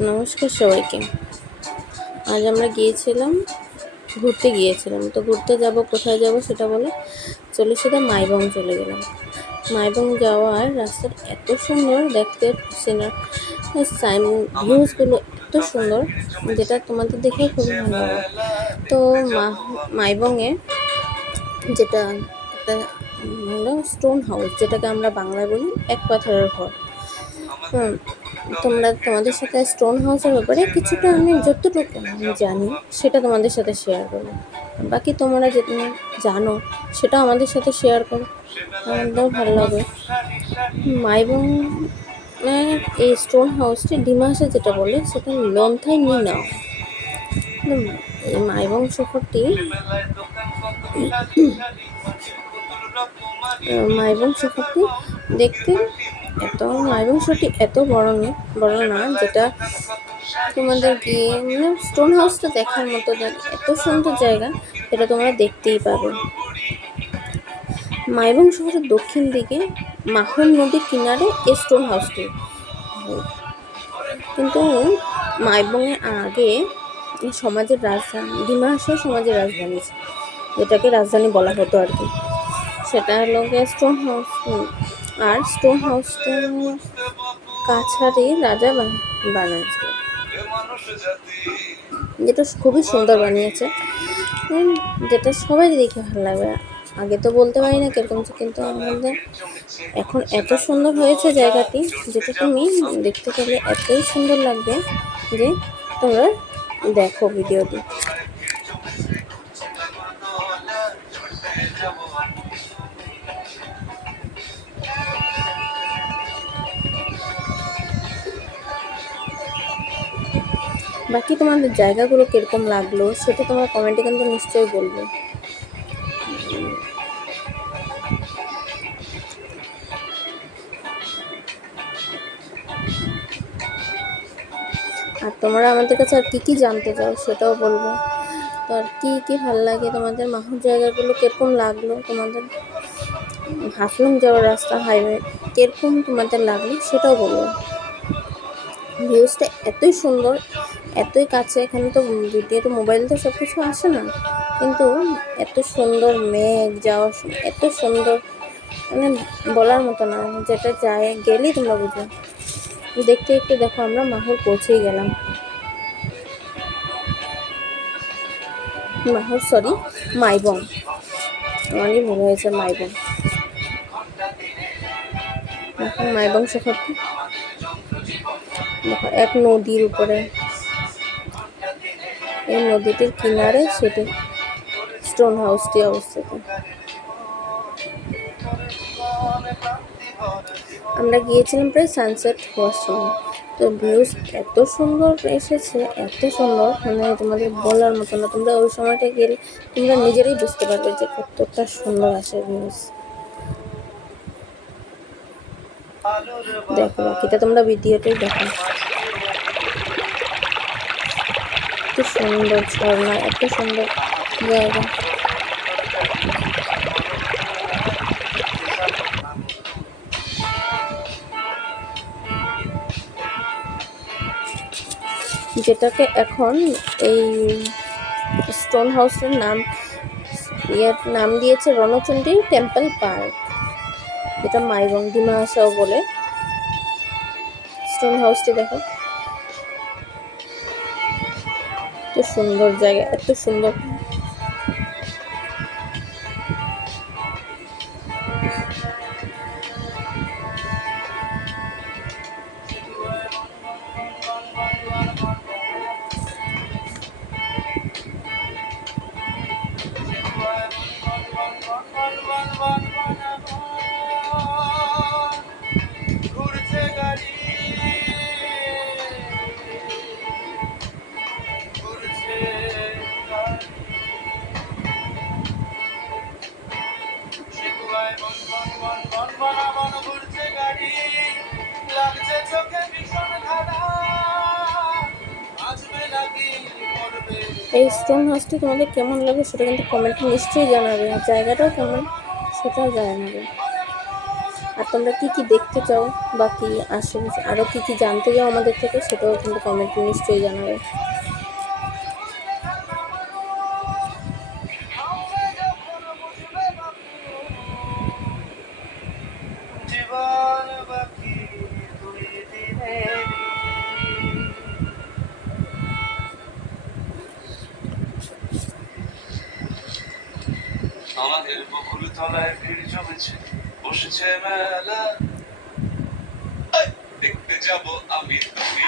নমস্কার সবাইকে। আজ আমরা ঘুরতে গিয়েছিলাম। তো ঘুরতে যাব, কোথায় যাব সেটা বলে চলে সেটা মাইবং চলে গেলাম। মাইবং যাওয়ার রাস্তাটা এত সুন্দর দেখতে, ভিউজগুলো এত সুন্দর, যেটা তোমাদের দেখেও খুবই ভালো লাগে। তো মাইবংয়ে যেটা একটা হলো স্টোন হাউস, যেটাকে আমরা বাংলায় বলি এক পাথরের ঘর। তোমাদের সাথে স্টোন হাউসের ব্যাপারে কিছুটা আমি যতটুকু আমি জানি সেটা তোমাদের সাথে শেয়ার করবো। বাকি তোমরা যেটা জানো সেটা আমাদের সাথে শেয়ার করো, আমাদেরও ভালো লাগে। মাইবং এই স্টোন হাউসটি ডিমাসা যেটা বলে সেটা লন্থাই নিনা। এই মাইবং শহরটি দেখতে মাইবং শহরটি এত বড় না যেটা তোমাদের গিয়ে স্টোন হাউসটা দেখার মতো এত সুন্দর জায়গা, এটা তোমরা দেখতেই পাবে। মাইবং শহরের দক্ষিণ দিকে মাখন নদীর কিনারে এই স্টোন হাউসটি, কিন্তু মাইবংয়ের আগে সমাজের রাজধানী ডিমাসা সমাজের রাজধানী, যেটাকে রাজধানী বলা হতো আর কি, সেটা হলো স্টোন হাউস। আর স্টোন হাউসটা কাছারি রাজা বানিয়েছিল, যেটা খুবই সুন্দর বানিয়েছে, যেটা সবাই দেখে ভালো লাগবে। আগে তো বলতে পারি না কিরকম, কিন্তু আমাদের এখন এত সুন্দর হয়েছে জায়গাটি, যেটা তুমি দেখতে পেলে এতই সুন্দর লাগবে যে তোমরা দেখো ভিডিওটি। বাকি তোমাদের জায়গাগুলো কিরকম লাগলো সেটা তোমরা কমেন্টে কিন্তু নিশ্চয়ই বলবে। আর তোমরা আমাদের কাছে আর কী জানতে চাও সেটাও বলবে। তো আর কী ভালো লাগে তোমাদের, মাহুর জায়গাগুলো কিরকম লাগলো, তোমাদের হাফলং যাওয়ার রাস্তা হাইওয়ে কিরকম তোমাদের লাগলো সেটাও বলবে। ভিউজটা এতই সুন্দর, এতই কাছে, এখানে তো ভিডিওতে মোবাইলতে সব কিছু আসে না, কিন্তু এত সুন্দর মেঘ যাওয়ার সময় এত সুন্দর, বলার মতো না, যেটা গেলেই তোমরা বুঝো। দেখতে দেখতে দেখো আমরা মাহুর পৌঁছেই গেলাম। মাইবং, আমারই ভুল হয়েছে, মাইবং শহরটি দেখো এক নদীর উপরে, এই নদীটির কিনারে সেটি স্টোন হাউসটি অবস্থিত। আমরা গিয়েছিলাম প্রায় সানসেট হওয়ার সময়। তো ভিউজ এত সুন্দর এসেছে, এত সুন্দর, তোমাদের বলার মতো না। তোমরা ওই সময়টা গেলে তোমরা নিজেরাই বুঝতে পারবে যে কতটা সুন্দর আসে ভিউজ। দেখো বাকিটা তোমরা ভিডিওতেই দেখো। এত সুন্দর ঝর্ণা, এত সুন্দর জায়গা। যেটাকে এখন এই স্টোন হাউসের নাম দিয়েছে রণচণ্ডী টেম্পল পার্ক, যেটা মাইবং ডিমাসাও বলে। স্টোন হাউসটি দেখো, এত সুন্দর জায়গা, এত সুন্দর। এই স্টোন হাউসটি তোমাদের কেমন লাগে সেটা কিন্তু কমেন্টে নিশ্চয়ই জানাবে, আর জায়গাটাও কেমন সেটাও জানাবে। আর তোমরা কী কী দেখতে চাও বা কী আশেপাশে আরও কী কী জানতে চাও আমাদের থেকে, সেটাও কিন্তু কমেন্টে নিশ্চয়ই জানাবে। জীবন বাকি 2 দিনের, আমাদের বকুল তলায় ভিড় জমেছে, বসেছে মেলা, দেখতে যাব আমি তুমি।